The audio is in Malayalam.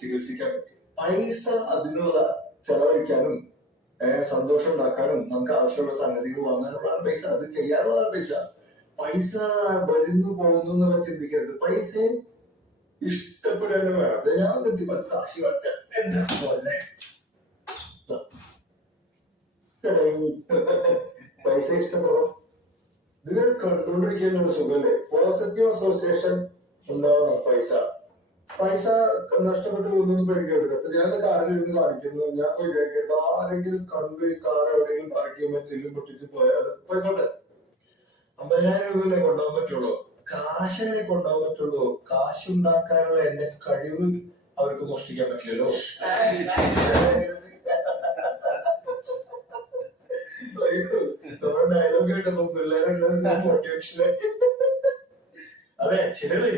ചികിത്സിക്കാൻ പറ്റും. പൈസ അതിനുള്ള ചെലവഴിക്കാനും സന്തോഷം ഉണ്ടാക്കാനും നമുക്ക് ആവശ്യമുള്ള സംഗതികൾ വാങ്ങാനുള്ളതാണ് പൈസ. അത് ചെയ്യാനുള്ളതാണ് പൈസ. പൈസ വരുന്നു പോകുന്നു എന്നുള്ള ചിന്തിക്കരുത്. പൈസയും ഇഷ്ടപ്പെടാനും വേണം. അത് ഞാൻ കാശി എന്റെ പോലെ പൈസ ഇഷ്ടപ്പെടാം. ഇതിനെ കണ്ടുകൊണ്ടിരിക്കുന്ന ഒരു സുഖല്ലേ. പോസിറ്റീവ് അസോസിയേഷൻ ഉണ്ടാവണം. പൈസ നഷ്ടപ്പെട്ടു പോകുന്നൊന്നും പേടിക്കരുത്. ഞാൻ കാറിൽ ഇരുന്ന് കാണിക്കുന്നു, ഞാൻ വിചാരിക്കരുത് ആരെങ്കിലും കണ്ട് കാർ എവിടെയെങ്കിലും പാർക്ക് ചെയ്യുമ്പോൾ ചെല്ലും പൊട്ടിച്ച് പോയാൽ പോയിക്കോട്ടെ. 50,000 രൂപയിലേ കൊണ്ടുപോകാൻ പറ്റുള്ളൂ. കാശിനെ കൊണ്ടുപോകാൻ പറ്റുള്ളൂ. കാശുണ്ടാക്കാനുള്ള എന്റെ കഴിവ് അവർക്ക് മോഷ്ടിക്കാൻ പറ്റില്ലല്ലോ. ഡയലോഗ് കേട്ടപ്പോ പിള്ളേരെ മോട്ടിവേഷന്. അതെ ശരിയല്ലേ.